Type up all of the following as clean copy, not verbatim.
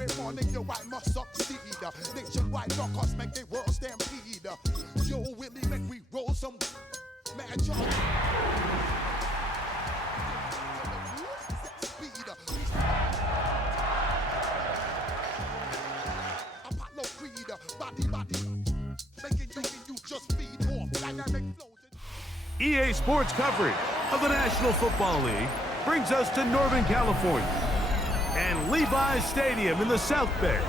Every morning yo, I must succeed. Nationwide knockouts make the world stampede. Yo, Willie, make we roll some mad job. Apollo Creed, body, making you just feed more dynamic flows. EA Sports coverage of the National Football League brings us to Northern California and Levi's Stadium in the South Bay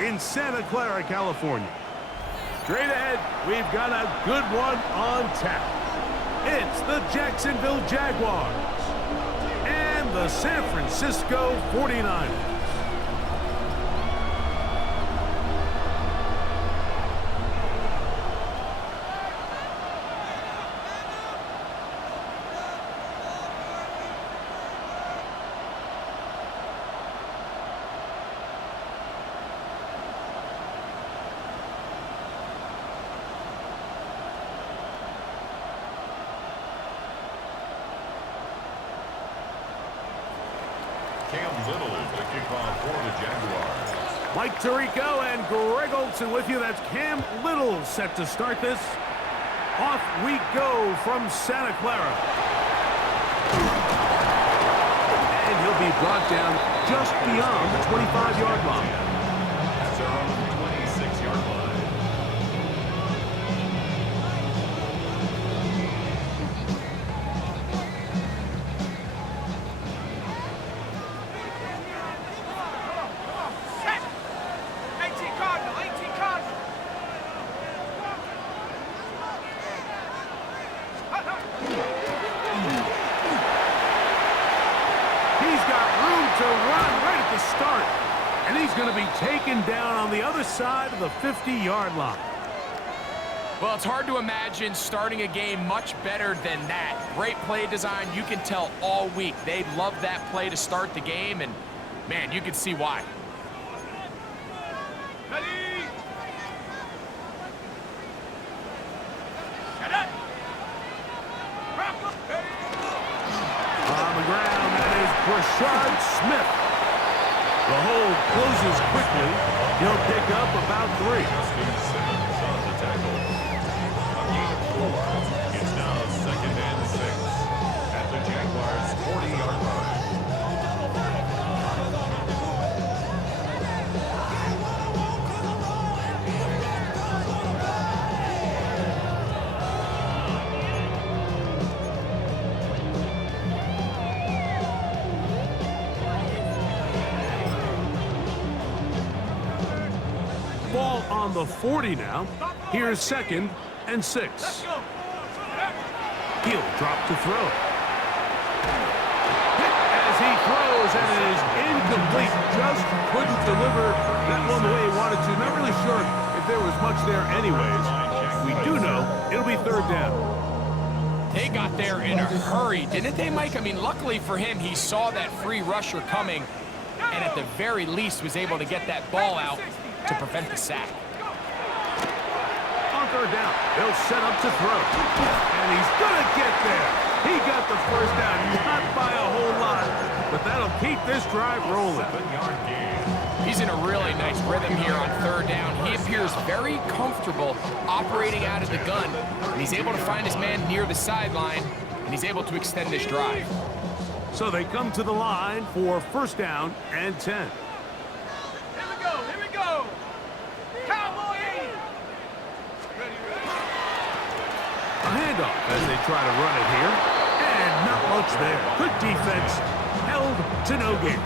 in Santa Clara, California. Straight ahead, we've got a good one on tap. It's the Jacksonville Jaguars and the San Francisco 49ers. Mike Tirico and Greg Olson with you. That's Cam Little set to start this. Off we go from Santa Clara. And he'll be brought down just beyond the 25-yard line. That's around the 26-yard line. Going to be taken down on the other side of the 50-yard line. Well, it's hard to imagine starting a game much better than that. Great play design. You can tell all week they love that play to start the game, and, man, you can see why. On the ground, that is Rashard Smith. The hold closes quickly. He'll pick up about 3. Justin Simmons on the tackle. A gain of 4. It's now 2nd and 6 at the Jaguars' 40-yard line. Ball on the 40 now. Here's 2nd and 6. He'll drop to throw. Hit as he throws, and it is incomplete. Just couldn't deliver that one the way he wanted to. Not really sure if there was much there anyways. We do know it'll be 3rd down. They got there in a hurry, didn't they, Mike? I mean, luckily for him, he saw that free rusher coming, and at the very least was able to get that ball out to prevent the sack. On 3rd down, they'll set up to throw. And he's going to get there. He got the 1st down, not by a whole lot, but that'll keep this drive rolling. 7-yard gain. He's in a really nice rhythm here on 3rd down. He appears very comfortable operating out of the gun, and he's able to find his man near the sideline, and he's able to extend this drive. So they come to the line for 1st down and 10. A handoff as they try to run it here. And not much there. Good defense. Held to no gain.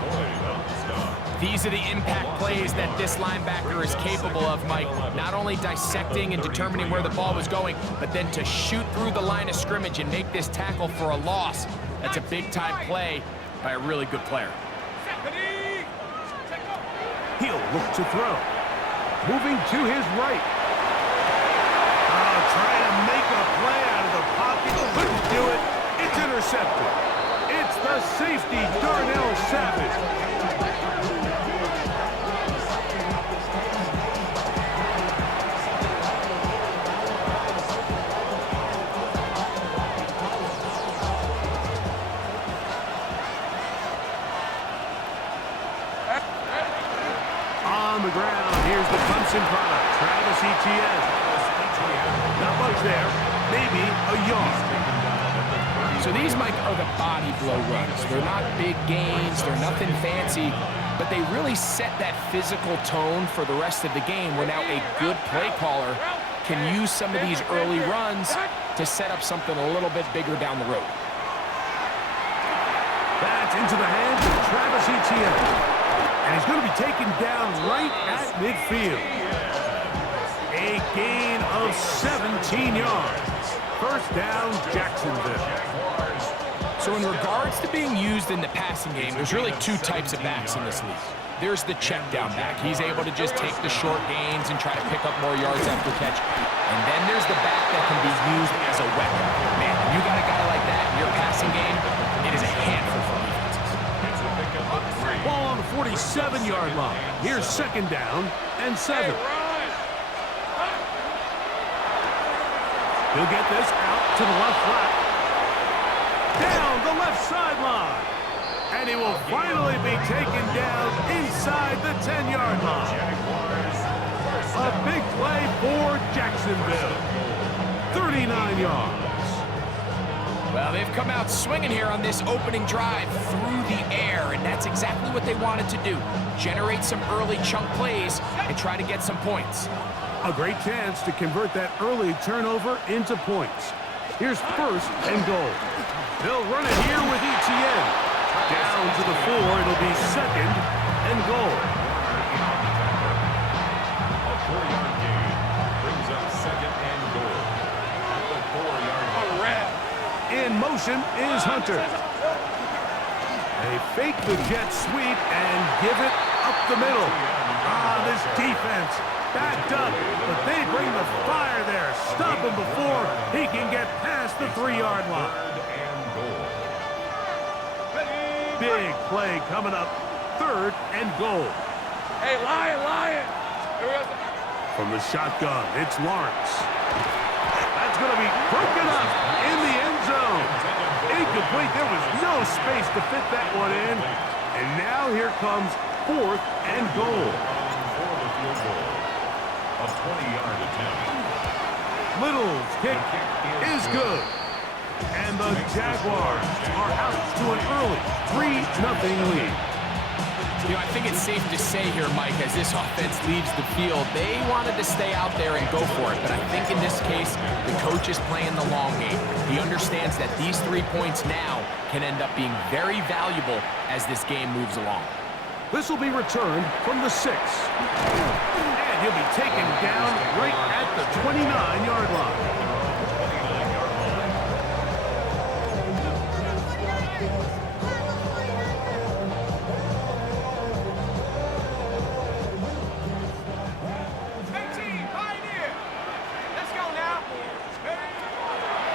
These are the impact plays that this linebacker is capable of, Mike. Not only dissecting and determining where the ball was going, but then to shoot through the line of scrimmage and make this tackle for a loss. That's a big-time play by a really good player. He'll look to throw. Moving to his right. Trying to make a play out of the pocket. Couldn't do it. It's intercepted. It's the safety, Darnell Savage. on the ground. Here's the Clemson product, Travis Etienne. Not much there, maybe a yard. So these, Mike, are the body blow runs. They're not big gains, they're nothing fancy, but they really set that physical tone for the rest of the game where now a good play caller can use some of these early runs to set up something a little bit bigger down the road. That's into the hands of Travis Etienne. And he's going to be taken down right at midfield. A gain of 17 yards. First down, Jacksonville. So in regards to being used in the passing game, there's really two types of backs in this league. There's the check down back. He's able to just take the short gains and try to pick up more yards after catch. And then there's the back that can be used as a weapon. Man, when you got a guy like that in your passing game, it is a handful for defenses. Ball on the 47-yard line. Here's second down and 7. He'll get this out to the left flat. Down the left sideline. And he will finally be taken down inside the 10-yard line. A big play for Jacksonville. 39 yards. Well, they've come out swinging here on this opening drive through the air, and that's exactly what they wanted to do. Generate some early chunk plays and try to get some points. A great chance to convert that early turnover into points. Here's first and goal. They'll run it here with Etienne. Down to the 4, it'll be second and goal. A 4-yard gain brings up second and goal at the 4-yard line. In motion is Hunter. They fake the jet sweep and give it up the middle. This defense backed up, but they bring the fire there. Stop him before he can get past the 3-yard line. Big play coming up. Third and goal. Hey, Lion! From the shotgun, it's Lawrence. That's going to be broken up in the end zone. Incomplete. There was no space to fit that one in. And now here comes fourth and goal. A 20-yard attempt. Little's kick is good. And the Jaguars are out to an early 3-0 lead. You know, I think it's safe to say here, Mike, as this offense leaves the field, they wanted to stay out there and go for it. But I think in this case, the coach is playing the long game. He understands that these 3 points now can end up being very valuable as this game moves along. This will be returned from the 6. And he'll be taken down right at the 29-yard line.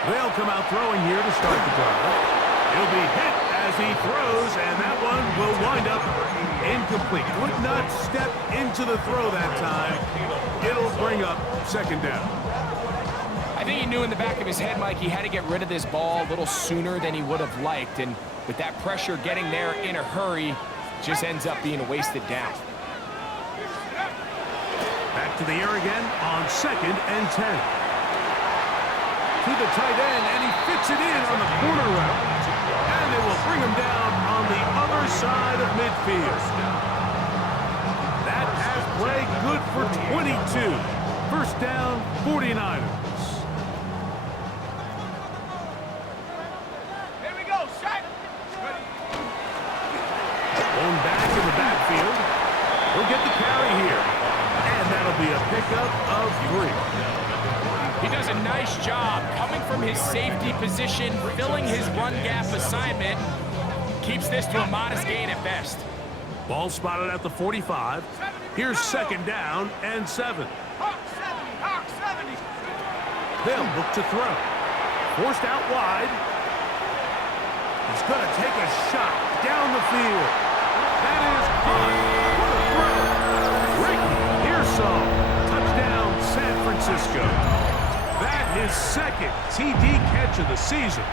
They'll come out throwing here to start the drive. He'll be hit as he throws, and that one will wind up incomplete. Would not step into the throw that time. It'll bring up second down. I think he knew in the back of his head, Mike, he had to get rid of this ball a little sooner than he would have liked. And with that pressure getting there in a hurry, just ends up being a wasted down. Back to the air again on second and 10. To the tight end, and he fits it in on the corner route. And they will bring him down on the other side of midfield. That has play good for 22. First down, 49ers. Here we go, shot! Going back in the backfield. He'll get the carry here. And that'll be a pickup of 3. He does a nice job coming from his safety position, filling his run gap assignment. Keeps this to a modest gain at best. Ball spotted at the 45. Here's second down and 7. Hawk 70! They'll look to throw. Forced out wide. He's going to take a shot down the field. That is good. What a throw. Ricky Pearsall. Touchdown, San Francisco. That is second TD catch of the season.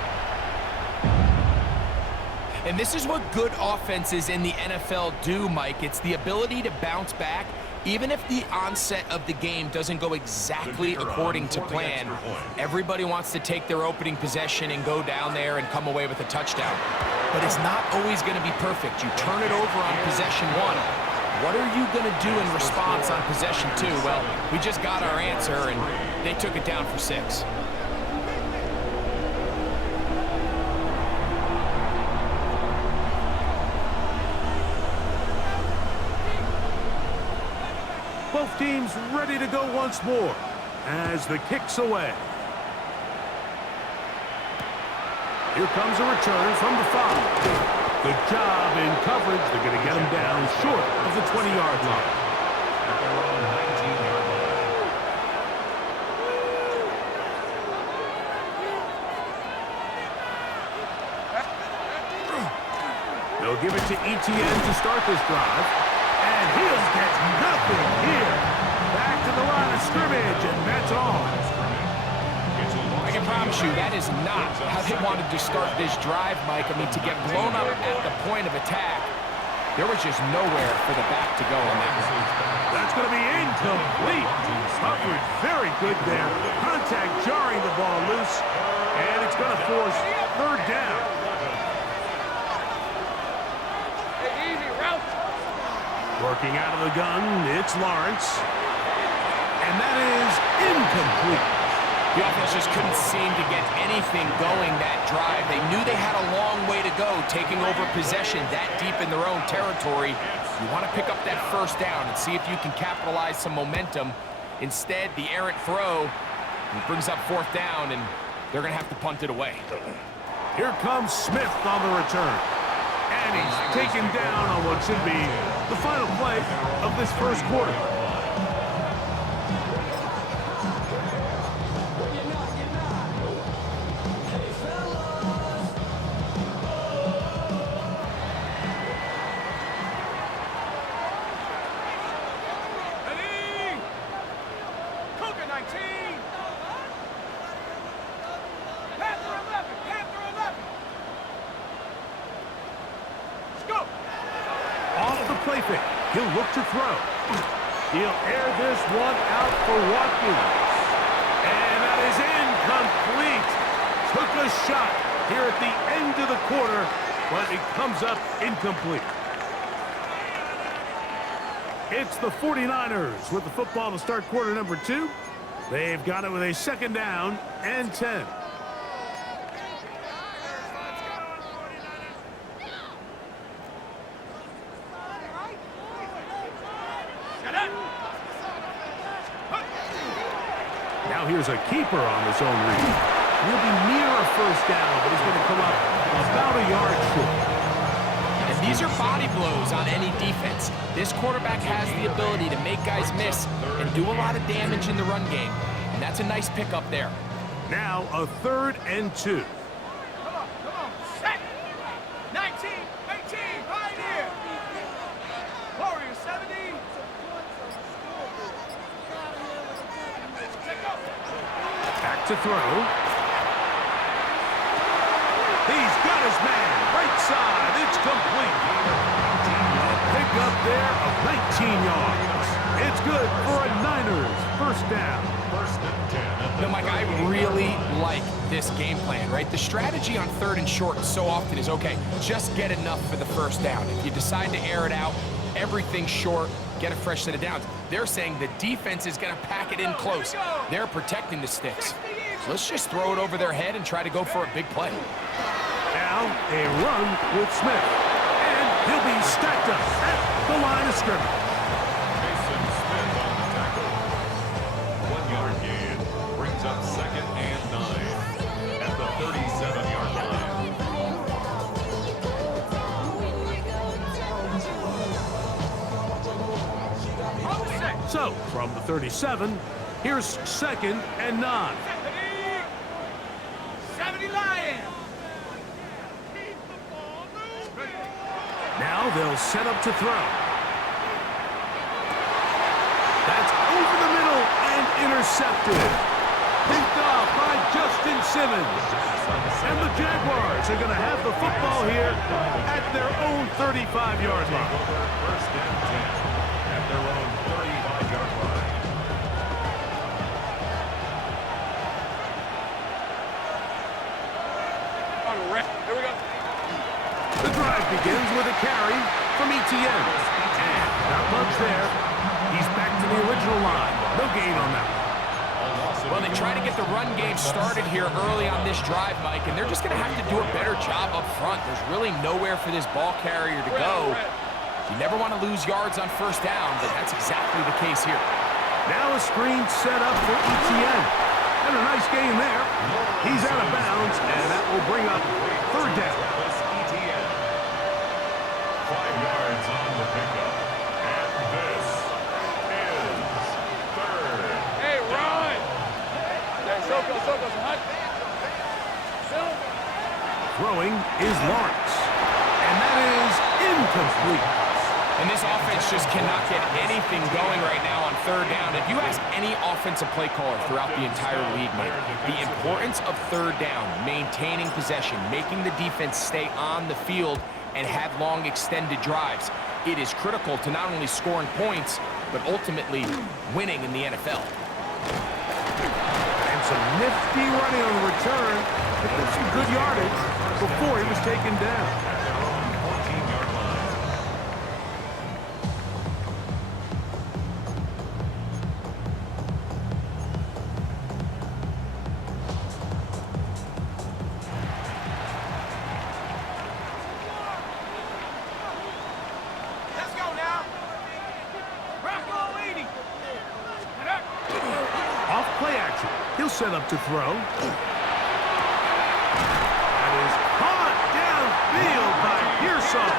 And this is what good offenses in the NFL do, Mike. It's the ability to bounce back, even if the onset of the game doesn't go exactly according to plan. Everybody wants to take their opening possession and go down there and come away with a touchdown. But it's not always going to be perfect. You turn it over on possession 1. What are you going to do in response on possession 2? Well, we just got our answer, and they took it down for 6. Both teams ready to go once more as the kick's away. Here comes a return from the 5. Good job in coverage. They're going to get him down short of the 20-yard line. At their own 19-yard line. They'll give it to ETN to start this drive. And he'll get nothing here. Back to the line of scrimmage, and that's all. I can promise you that is not how they wanted to start this drive, Mike. I mean, to get blown up at the point of attack, there was just nowhere for the back to go on that one. That's going to be incomplete. Coverage very good there. Contact jarring the ball loose, and it's going to force 3rd down. Hey, easy, route. Working out of the gun, it's Lawrence. And that is incomplete. The offense just couldn't seem to get anything going that drive. They knew they had a long way to go, taking over possession that deep in their own territory. You want to pick up that 1st down and see if you can capitalize some momentum. Instead, the errant throw brings up 4th down, and they're going to have to punt it away. Here comes Smith on the return. And he's taken down on what should be the final play of this 1st quarter. Ready? Cougar 19. Panther 11. Panther 11. Let's go. Off the play fake. He'll look to throw. He'll air this one out for Watkins. And that is incomplete. Took a shot here at the end of the quarter, but it comes up incomplete. It's the 49ers with the football to start quarter number 2. They've got it with a 2nd down and 10. Now here's a keeper on the zone read. He'll be near a 1st down, but he's going to come up about a yard short. And these are body blows on any defense. This quarterback has the ability to make guys miss and do a lot of damage in the run game. And that's a nice pickup there. Now a 3rd and 2. Come on. Set. 19, 18, right here. Warrior 70. Back to throw. He's got his man. Right side. It's complete. A pickup there of 19 yards. It's good for a Niners 1st down. 1st and 10. No, Mike, I really like this game plan, right? The strategy on 3rd and short so often is, okay, just get enough for the 1st down. If you decide to air it out, everything short, get a fresh set of downs. They're saying the defense is going to pack it in close. They're protecting the sticks. So let's just throw it over their head and try to go for a big play. Now a run with Smith. And he'll be stacked up at the line of scrimmage. Mason Smith on the tackle. 1-yard gain brings up 2nd and 9 at the 37-yard line. So, from the 37, here's 2nd and 9. 70 Lions. Now they'll set up to throw. That's over the middle and intercepted. Picked off by Justin Simmons. And the Jaguars are going to have the football here at their own 35-yard line. First and 10 at their own 35-yard line. Here we go. The drive begins with a carry from ETN. And not much there. He's back to the original line. No gain on that. Well, they try to get the run game started here early on this drive, Mike, and they're just going to have to do a better job up front. There's really nowhere for this ball carrier to go. You never want to lose yards on first down, but that's exactly the case here. Now a screen set up for ETN. And a nice game there. He's out of bounds, and that will bring up third down. ETN. 5 yards on the pickup. And this is third. Hey, run! Soko, hunt. Throwing is Lawrence. And that is incomplete. And this offense just cannot get anything going right now on third down. If you ask any offensive play caller throughout the entire league, Mike, the importance of third down, maintaining possession, making the defense stay on the field and have long extended drives, it is critical to not only scoring points, but ultimately winning in the NFL. And some nifty running on the return. Picked up some good yardage before he was taken down. At their own 14-yard line. Let's go now. Rocco 80. Off play action. He'll set up to throw. That is caught downfield by Pearson.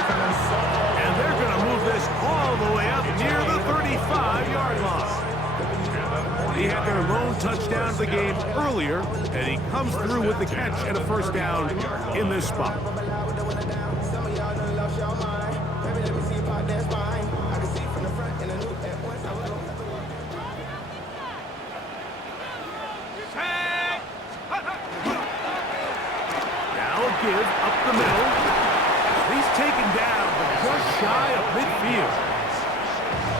And they're going to move this all the way up near the 35-yard line. He had their lone touchdown of the game earlier, and he comes through with the catch and a first down in this spot. Give up the middle. He's taken down, but just shy of midfield.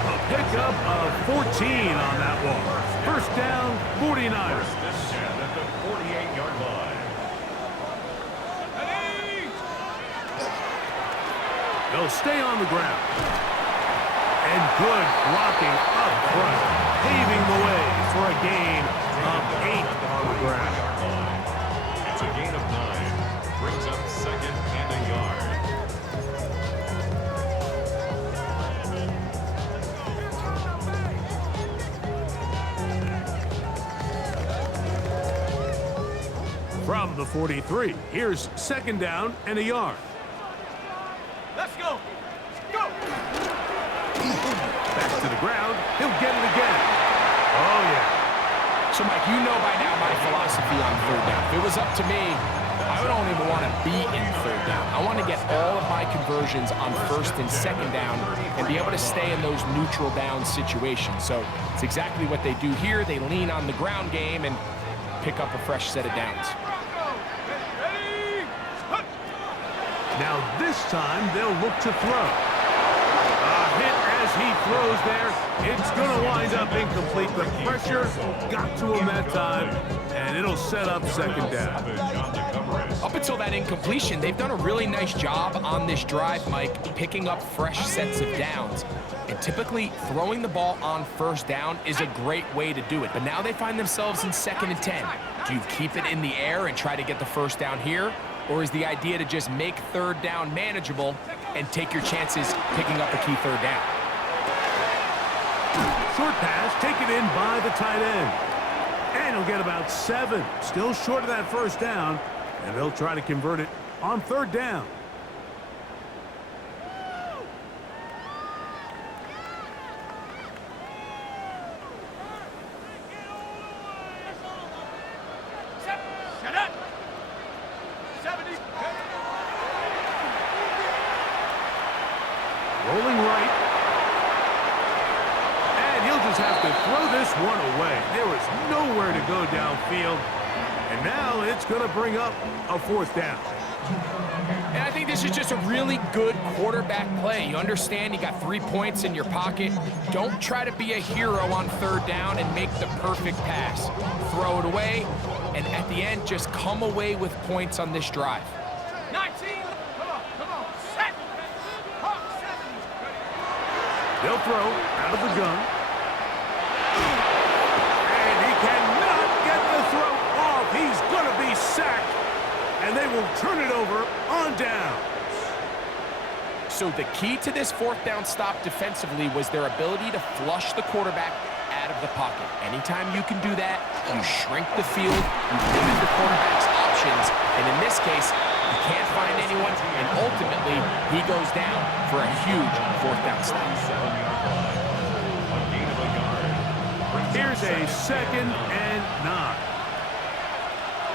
A pickup of 14 on that one. First down, 49ers. This 10 at the 48-yard line. They'll stay on the ground. And good blocking up front, paving the way for a gain of 8 on the ground. It's a gain of 9. Brings up second and a yard. From the 43, here's second down and a yard. Let's go. Go. Back to the ground. He'll get it again. Oh, yeah. So, Mike, you know by now my philosophy on third down. If it was up to me, I don't even want to be in third down. I want to get all of my conversions on first and second down and be able to stay in those neutral down situations. So it's exactly what they do here. They lean on the ground game and pick up a fresh set of downs. Ready? Hunt. Now this time they'll look to throw. A hit as he throws there. It's going to wind up incomplete. The pressure got to him that time, and it'll set up second down. Up until that incompletion, they've done a really nice job on this drive, Mike, picking up fresh sets of downs. And typically, throwing the ball on first down is a great way to do it. But now they find themselves in 2nd and 10. Do you keep it in the air and try to get the first down here? Or is the idea to just make third down manageable and take your chances picking up a key third down? Short pass taken in by the tight end. And he'll get about 7. Still short of that first down. And they'll try to convert it on third down. Shut up. 70. Rolling right. And he'll just have to throw this one away. There was nowhere to go downfield. And now it's going to bring up a 4th down. And I think this is just a really good quarterback play. You understand you got 3 points in your pocket. Don't try to be a hero on 3rd down and make the perfect pass. Throw it away, and at the end, just come away with points on this drive. 19. Come on. Set. Hawk 7. They'll throw out of the gun. And he cannot get the throw off. He's going to be sacked. And they will turn it over on down. So the key to this 4th down stop defensively was their ability to flush the quarterback out of the pocket. Anytime you can do that, you shrink the field, you limit the quarterback's options, and in this case, he can't find anyone, and ultimately, he goes down for a huge 4th down stop. Here's a 2nd and 9.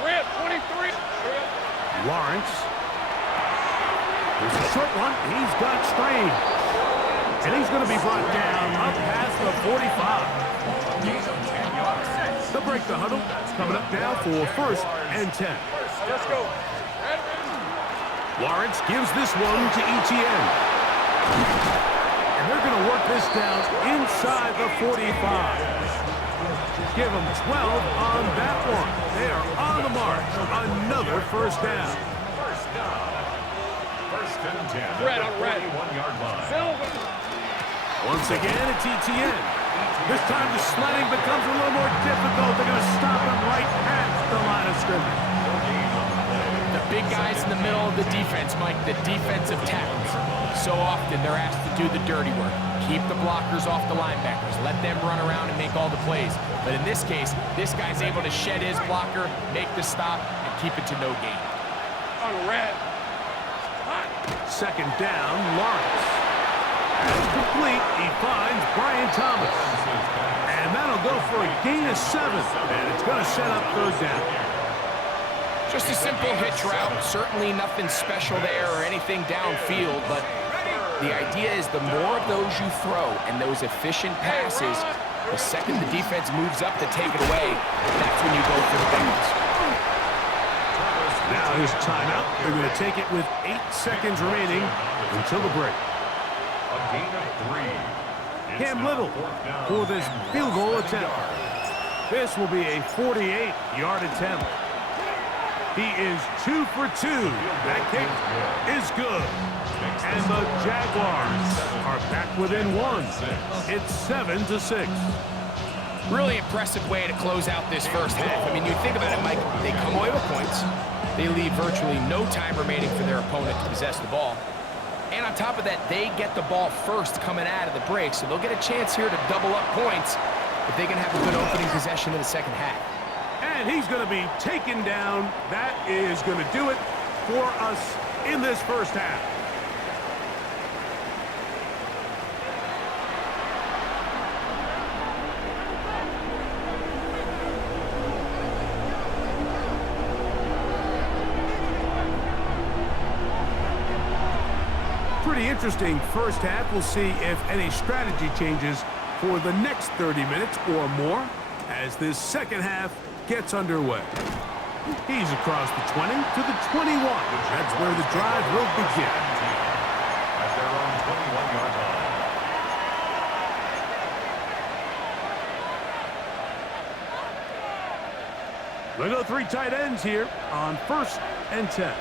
Red 23. Lawrence. There's a short one. He's got strain. And he's going to be brought down up past the 45. They'll break the huddle. Coming up now for 1st and 10. Let's go. Lawrence gives this one to ETN. And they're going to work this down inside the 45. Give them 12 on that one. They are on the mark. Another 1st down. 1st and 10. Red on red. 21-yard line. Silver. Once again, it's ETN. This time the sledding becomes a little more difficult. They're going to stop him right at the line of scrimmage. The big guys in the middle of the defense, Mike, the defensive tackles. So often they're asked to do the dirty work. Keep the blockers off the linebackers. Let them run around and make all the plays. But in this case, this guy's able to shed his blocker, make the stop, and keep it to no gain. On red. 2nd down, Lawrence. And complete, he finds Brian Thomas. And that'll go for a gain of 7. And it's going to set up 3rd down. Just a simple hitch route. Certainly nothing special there or anything downfield, but the idea is the more of those you throw and those efficient passes, the second the defense moves up to take it away, that's when you go for the big ones. Now here's a timeout. They're going to take it with 8 seconds remaining until the break. A gain of 3. Cam Little for this field goal attempt. This will be a 48-yard attempt. He is 2 for 2. That kick is good. And the Jaguars are back within 1. It's 7-6. Really impressive way to close out this 1st half. I mean, you think about it, Mike, they come away with points. They leave virtually no time remaining for their opponent to possess the ball. And on top of that, they get the ball first coming out of the break, so they'll get a chance here to double up points if they can have a good opening possession in the 2nd half. And he's going to be taken down. That is going to do it for us in this 1st half. Pretty interesting 1st half. We'll see if any strategy changes for the next 30 minutes or more as this 2nd half gets underway. He's across the 20 to the 21. That's where the drive will begin. At their own 21-yard line. They go 3 tight ends here on 1st and 10.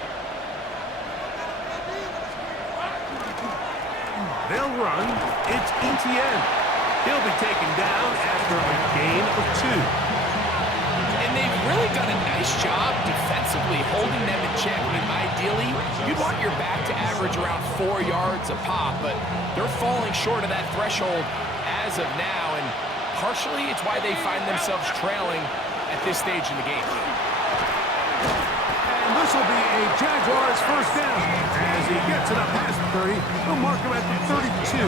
They'll run. It's ETN. He'll be taken down after a gain of 2. And they've really done a nice job defensively holding them in check. I mean, ideally, you'd want your back to average around 4 yards a pop, but they're falling short of that threshold as of now, and partially it's why they find themselves trailing at this stage in the game. And this will be a Jaguars 1st down. As he gets it up past the 30, they'll mark him at the 32.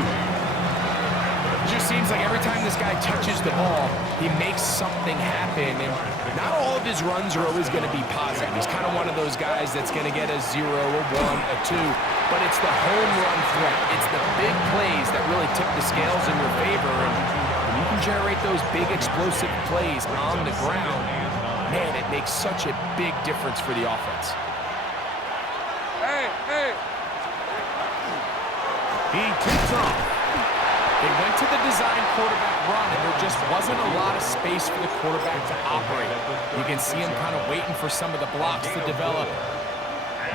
It just seems like every time this guy touches the ball, he makes something happen, and not all of his runs are always going to be positive. He's kind of one of those guys that's going to get a 0, a 1, a 2, but it's the home run threat. It's the big plays that really tip the scales in your favor, and when you can generate those big explosive plays on the ground, man, it makes such a big difference for the offense. He takes off. They went to the design quarterback run, and there just wasn't a lot of space for the quarterback to operate. You can see him kind of waiting for some of the blocks to develop.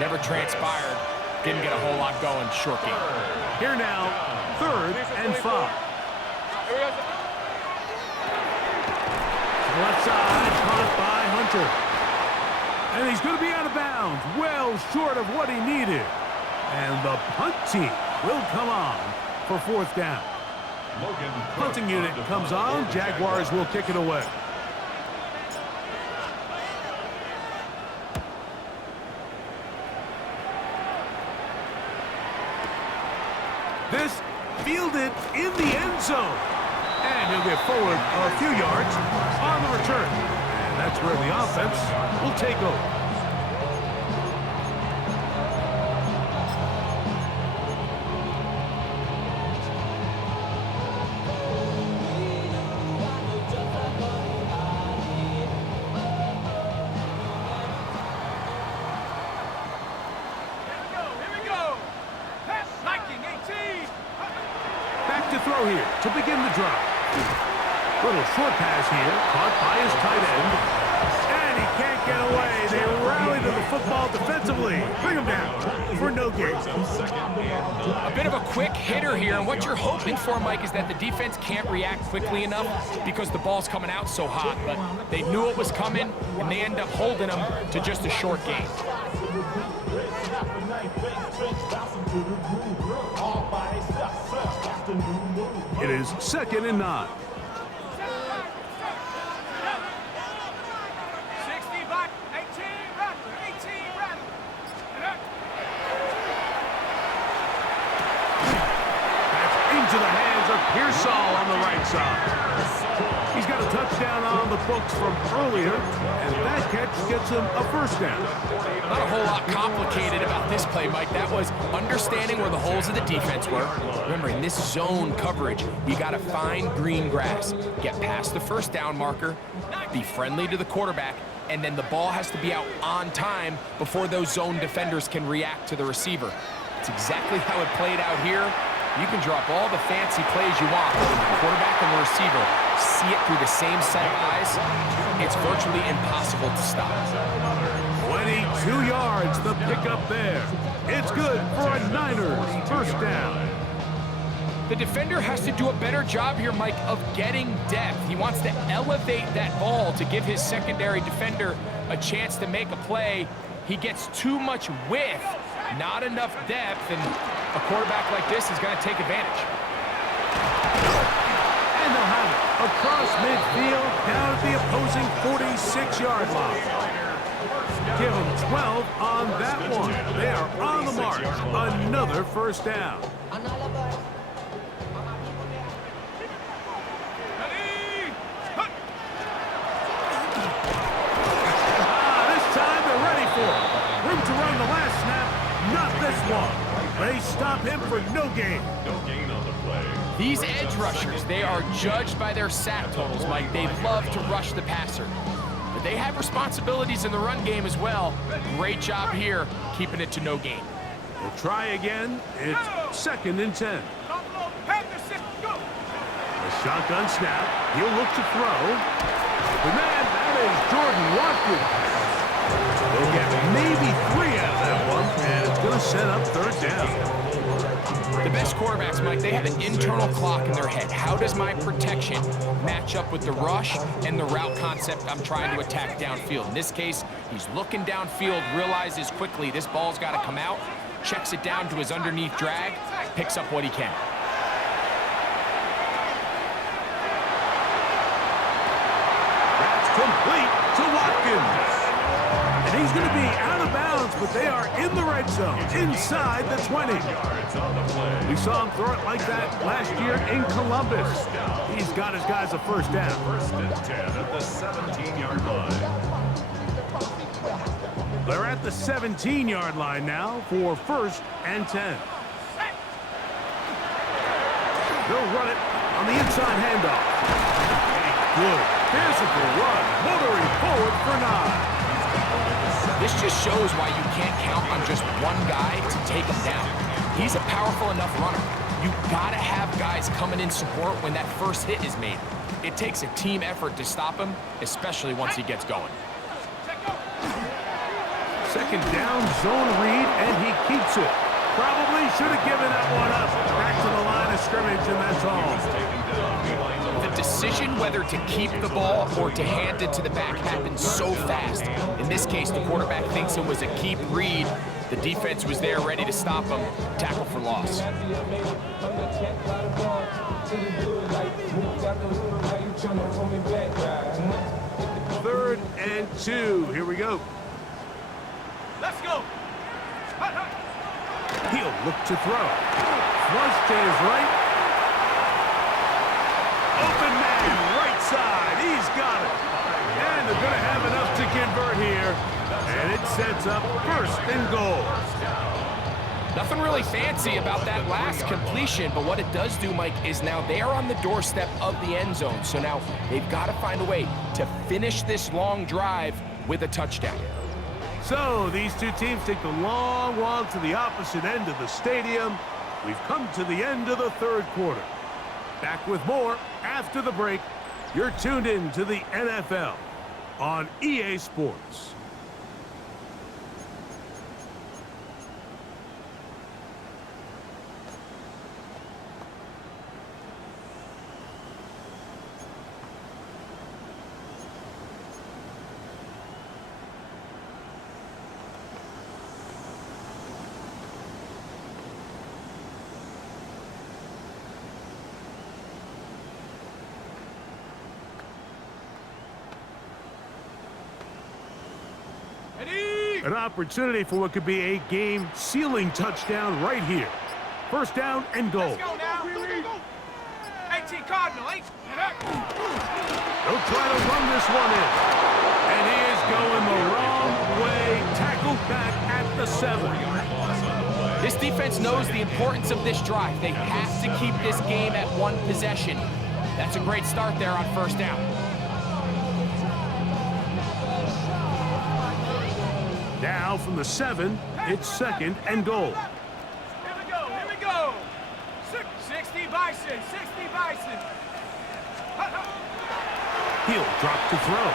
Never transpired. Didn't get a whole lot going. Short game. Here now, 3rd and 5. Left side, caught by Hunter. And he's going to be out of bounds, well short of what he needed. And the punt team will come on for 4th down. Punting unit comes on. Jaguars will kick it away. This fielded in the end zone. And he'll get forward a few yards on the return. And that's where the offense will take over. Back to throw here to begin the drive. Little short pass here, caught by his tight end. And he can't get away. They rally to the football defensively. Bring him down for no gain. A bit of a quick hitter here, and what you're hoping for, Mike, is that the defense can't react quickly enough because the ball's coming out so hot. But they knew it was coming, and they end up holding them to just a short gain. It is 2nd and 9. 60 back, 18 run, 18 run. That's into the hands of Pearsall on the right side. He's got a touchdown on the books from earlier, and that catch gets him a 1st down. Not a whole lot complicated about this play, Mike. That was understanding where the holes of the defense were. Remember, in this zone coverage, you got to find green grass, get past the 1st down marker, be friendly to the quarterback, and then the ball has to be out on time before those zone defenders can react to the receiver. It's exactly how it played out here. You can drop all the fancy plays you want, but when the quarterback and the receiver see it through the same set of eyes, it's virtually impossible to stop. 22 yards, the pickup there. It's good for a Niners 1st down. The defender has to do a better job here, Mike, of getting depth. He wants to elevate that ball to give his secondary defender a chance to make a play. He gets too much width, not enough depth, and a quarterback like this is going to take advantage. And they'll have it across midfield down at the opposing 46-yard line. Give them 12 on that one. They are on the mark. Another 1st down. This time they're ready for it. Room to run the last snap. Not this one. They stop him for no gain. No gain on the play. These edge rushers, they are judged by their sack totals, Mike. They love to rush the passer. But they have responsibilities in the run game as well. Great job here, keeping it to no gain. We'll try again. It's 2nd and 10. A shotgun snap. He'll look to throw. But man, that is Jordan Watkins. They'll get maybe 3 out of that one, and it's going to set up 3rd down. The best quarterbacks, Mike, they have an internal clock in their head. How does my protection match up with the rush and the route concept I'm trying to attack downfield? In this case, he's looking downfield, realizes quickly this ball's got to come out, checks it down to his underneath drag, picks up what he can. That's complete to Watkins. And he's going to be out of bounds, but they are in the red zone, inside the 20. We saw him throw it like that last year in Columbus. He's got his guys a 1st down. 1st and 10 at the 17-yard line. They're at the 17-yard line now for 1st and 10. They'll run it on the inside handoff. Good physical run, motoring forward for 9. This just shows why you can't count on just one guy to take him down. He's a powerful enough runner. You gotta have guys coming in support when that first hit is made. It takes a team effort to stop him, especially once he gets going. Second down, zone read, and he keeps it. Probably should have given that one up. Back to the line of scrimmage, and that's all. The decision whether to keep the ball or to hand it to the back happens so fast. In this case, the quarterback thinks it was a keep read. The defense was there ready to stop him. Tackle for loss. Third and 2. Here we go. Let's go. He'll look to throw. Flush to his right. Open man, right side. He's got it. And they're going to have enough to convert here. And it sets up first and goal. Nothing really fancy about that last completion, but what it does do, Mike, is now they are on the doorstep of the end zone. So now they've got to find a way to finish this long drive with a touchdown. So these two teams take the long walk to the opposite end of the stadium. We've come to the end of the third quarter. Back with more after the break. You're tuned in to the NFL on EA Sports. An opportunity for what could be a game-sealing touchdown right here. First down and goal. Let's go now. 18 Cardinal, 8. They'll try to run this one in. And he is going the wrong way. Tackled back at the 7. This defense knows the importance of this drive. They have to keep this game at one possession. That's a great start there on first down. Now from the 7, it's second and goal. Here we go. 60 Bison, 60 Bison. He'll drop to throw.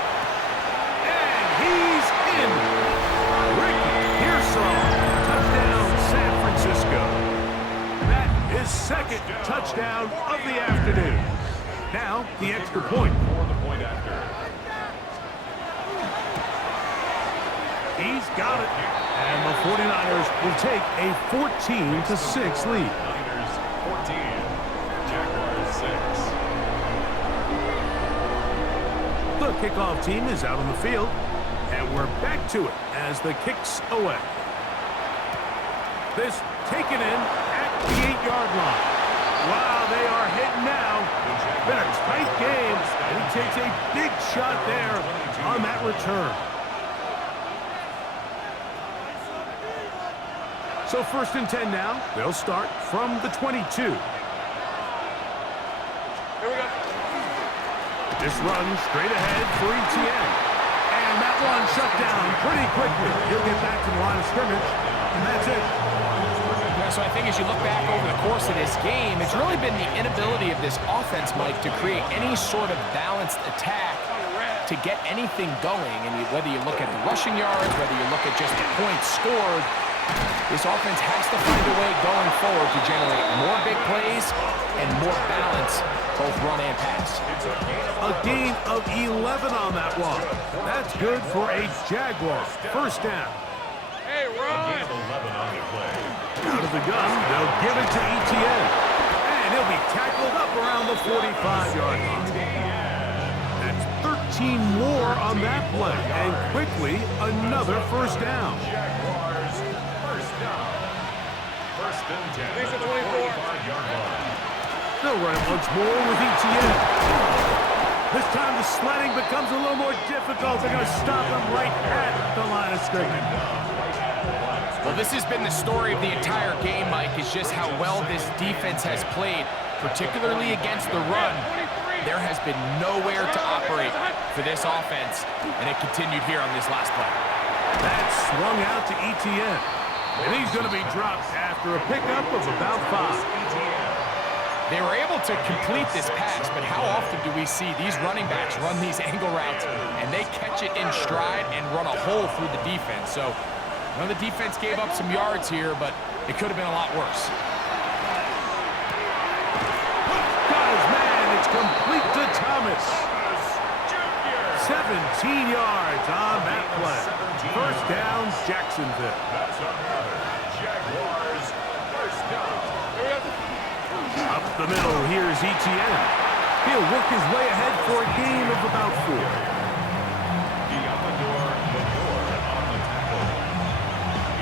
And he's in. Ricky Pearsall, touchdown San Francisco. That is second touchdown of the afternoon. Now the extra point. For the point after. He's got it. And the 49ers will take a 14-6 lead. Niners 14, Jaguars 6. The kickoff team is out on the field, and we're back to it as the kick's away. This taken in at the 8-yard line. Wow, they are hitting now. Been a tight game, and he takes a big shot there on that return. So first and 10 now. They'll start from the 22. Here we go. This run straight ahead for ETN. And that one shut down pretty quickly. He'll get back to the line of scrimmage, and that's it. Yeah, so I think as you look back over the course of this game, it's really been the inability of this offense, Mike, to create any sort of balanced attack to get anything going. And whether you look at the rushing yards, whether you look at just the points scored, this offense has to find a way going forward to generate more big plays and more balance, both run and pass. A gain of 11 on that one. That's good for a Jaguar. First down. Hey, Ron. 11 on the play. Out of the gun, they'll give it to ETN. And he'll be tackled up around the 45-yard line. That's 13 more on that play. And quickly, another first down. Jaguars first down. First and 10 These at are the 24. 45-yard line. They'll run it once more with ETN. This time the sledding becomes a little more difficult. They're going to stop him right at the line of scrimmage. Well, this has been the story of the entire game, Mike, is just how well this defense has played. particularly against the run, there has been nowhere to operate for this offense, and it continued here on this last play. That swung out to ETN, and he's going to be dropped after a pickup of about 5. They were able to complete this pass, but how often do we see these running backs run these angle routes, and they catch it in stride and run a hole through the defense? So, the defense gave up some yards here, but it could have been a lot worse. Got his man. It's complete to Thomas. 17 yards on that play. First down, Jacksonville. Jaguars, first down. Up the middle, here's ETN. He'll work his way ahead for a gain of about 4. On the tackle.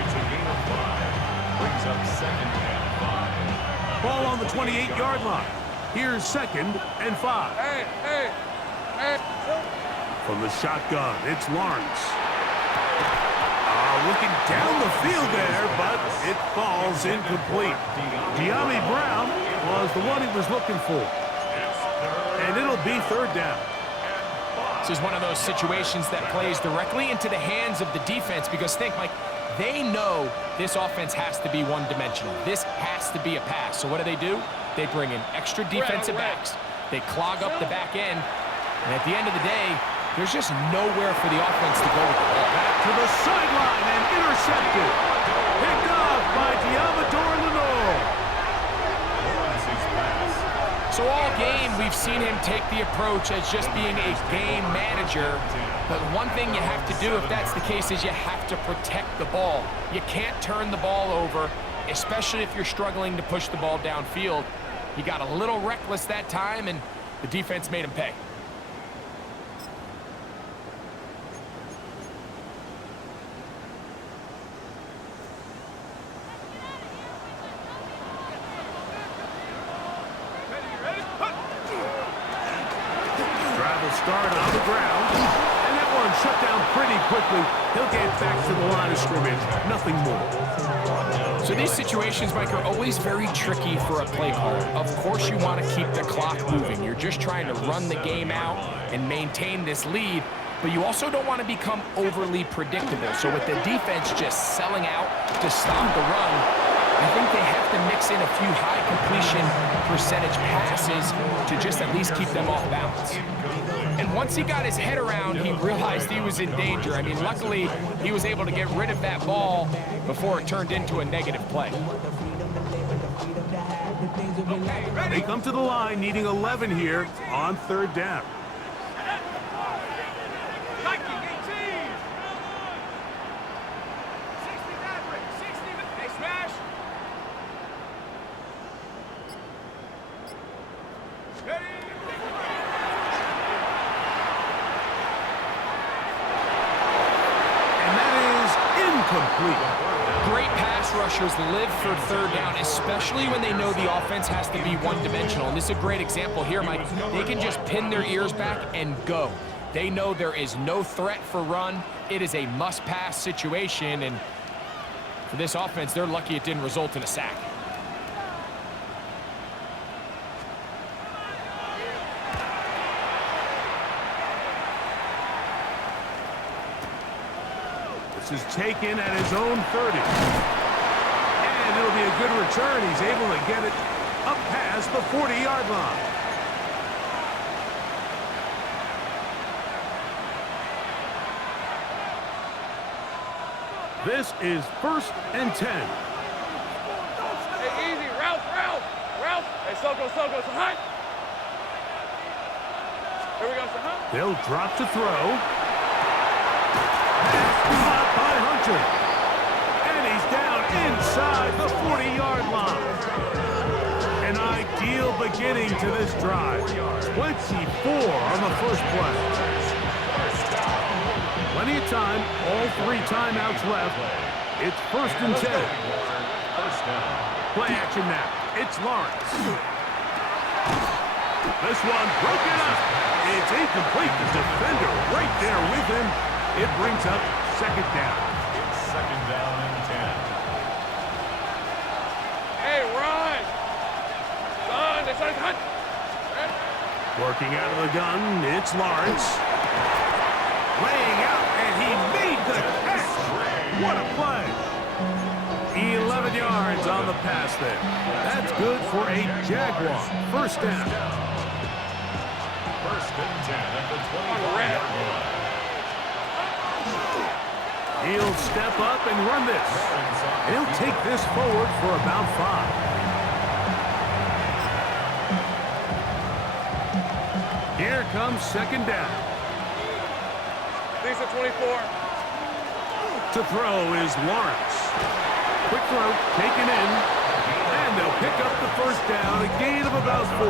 It's a gain of 5. Brings up second and 5. Ball on the 28-yard line. Here's second and 5. Hey. From the shotgun, it's Lawrence. Looking down the field there, but it falls incomplete. De'Ami Brown was the one he was looking for. And it'll be third down. This is one of those situations that plays directly into the hands of the defense, because think, Mike, they know this offense has to be one-dimensional. This has to be a pass. So what do? They bring in extra defensive backs. They clog up the back end. And at the end of the day, there's just nowhere for the offense to go with the ball. Back to the sideline and intercepted. Picked off by Diamador Lenore. So all game, we've seen him take the approach as just being a game manager. But one thing you have to do, if that's the case, is you have to protect the ball. You can't turn the ball over, especially if you're struggling to push the ball downfield. He got a little reckless that time, and the defense made him pay. Start on the ground, and that one shut down pretty quickly. He'll get back to the line of scrimmage, nothing more. So these situations, Mike, are always very tricky for a play caller. Of course you want to keep the clock moving. You're just trying to run the game out and maintain this lead, but you also don't want to become overly predictable. So with the defense just selling out to stop the run, I think they have to mix in a few high completion percentage passes to just at least keep them off balance. And once he got his head around, he realized he was in danger. I mean, luckily, he was able to get rid of that ball before it turned into a negative play. They come to the line needing 11 here on third down. Hey, Smash. Ready? Incomplete. Great pass rushers live for third down, especially when they know the offense has to be one-dimensional. And this is a great example here, Mike. They can just pin their ears back and go. They know there is no threat for run. It is a must-pass situation, and for this offense, they're lucky it didn't result in a sack. Is taken at his own 30. And it'll be a good return. He's able to get it up past the 40-yard line. This is first and 10. Hey, easy. Ralph. Hey, Soko, Sahai. Here we go, Sahai. They'll drop to throw. Caught by Hunter. And he's down inside the 40-yard line. An ideal beginning to this drive. 24 on the first play. Plenty of time. All 3 timeouts left. It's first and 10. Play action now. It's Lawrence. This one broken up. It's incomplete. The defender right there with him. It brings up second down. It's second down and 10. Hey, Ron. Son, this Working out of the gun, it's Lawrence. Laying out, and he made the catch. What a play. 11 yards on the pass there. That's good for a Jaguar. First down. First and 10 at the 25-yard line. He'll step up and run this. He'll take this forward for about 5. Here comes second down. These are 24. To throw is Lawrence. Quick throw, taken in, and they'll pick up the first down, a gain of about 4.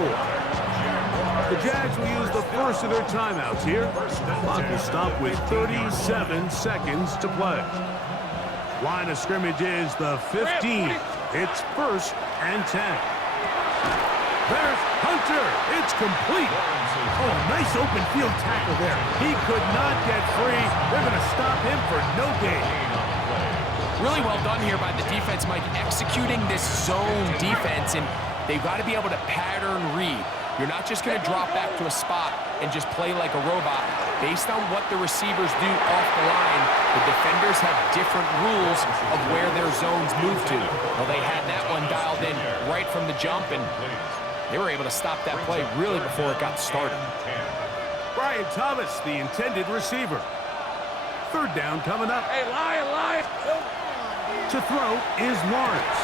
The Jags will use the first of their timeouts here. Clock will stop with 37 seconds to play. Line of scrimmage is the 15. It's first and 10. There's Hunter. It's complete. Oh, nice open field tackle there. He could not get free. They're going to stop him for no gain. Really well done here by the defense, Mike, executing this zone defense, and they've got to be able to pattern read. You're not just going to drop back to a spot and just play like a robot. Based on what the receivers do off the line, the defenders have different rules of where their zones move to. Well, they had that one dialed in right from the jump, and they were able to stop that play really before it got started. Brian Thomas, the intended receiver. Third down coming up. Hey, Lion! To throw is Lawrence.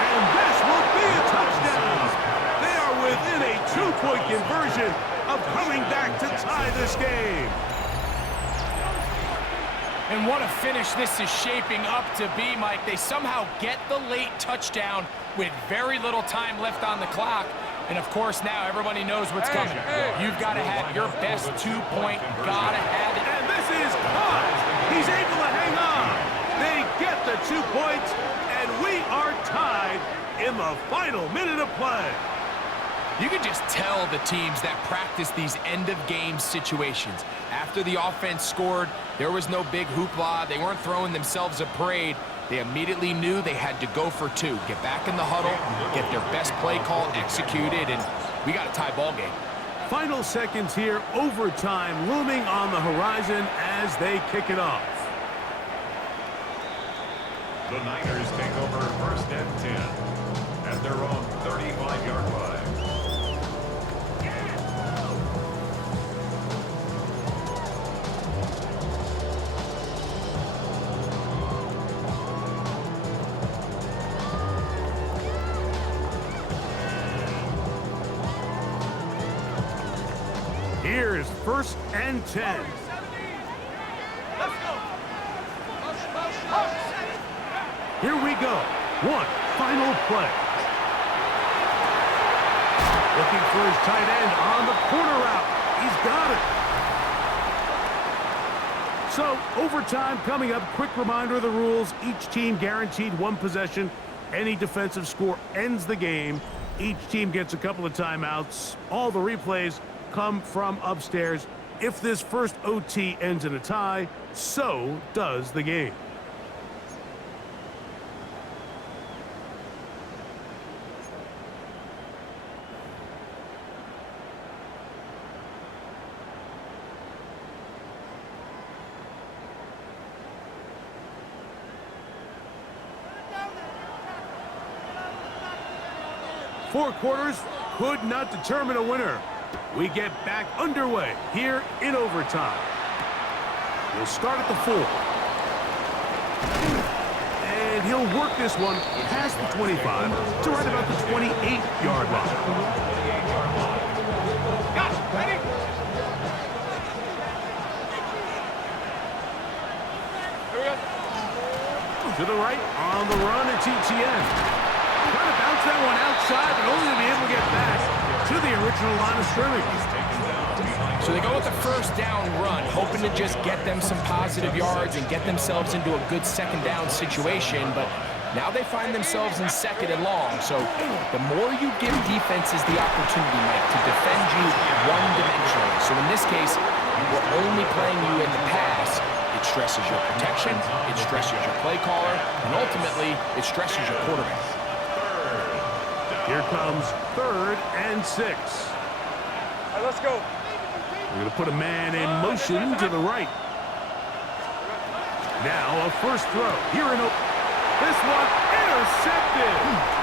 And this will be a touchdown. They are within a 2-point conversion of coming back to tie this game. And what a finish this is shaping up to be, Mike. They somehow get the late touchdown with very little time left on the clock. And, of course, now everybody knows what's coming. You've got to have your best 2-point. Got to have it. And this is caught. He's able to hang on. They get the 2 points, and we are tied in the final minute of play. You can just tell the teams that practice these end-of-game situations. After the offense scored, there was no big hoopla. They weren't throwing themselves a parade. They immediately knew they had to go for 2. Get back in the huddle, get their best play call executed, and we got a tie ball game. Final seconds here, overtime looming on the horizon as they kick it off. The Niners take over first and 10 at their own 35-yard line. Here is first and 10. Let's go. Here we go. One final play. Looking for his tight end on the corner route. He's got it. So, overtime coming up. Quick reminder of the rules. Each team guaranteed 1 possession. Any defensive score ends the game. Each team gets a couple of timeouts. All the replays come from upstairs. If this first OT ends in a tie, so does the game. Four quarters could not determine a winner. We get back underway here in overtime. We'll start at the 4. And he'll work this one past the 25 to right about the 28-yard line. Got it. Ready? Here we go. To the right, on the run, it's ETN. Trying to bounce that one outside, but only to be able to get back to the original line of scrimmage. So they go with the first down run, hoping to just get them some positive yards and get themselves into a good second down situation, but now they find themselves in second and long. So the more you give defenses the opportunity, Mike, to defend you one-dimensionally. So in this case, we're only playing you in the pass. It stresses your protection, it stresses your play caller, and ultimately, it stresses your quarterback. Here comes 3rd and 6. All right, let's go. We're going to put a man in motion to the right. Now a first throw. Here in this one intercepted.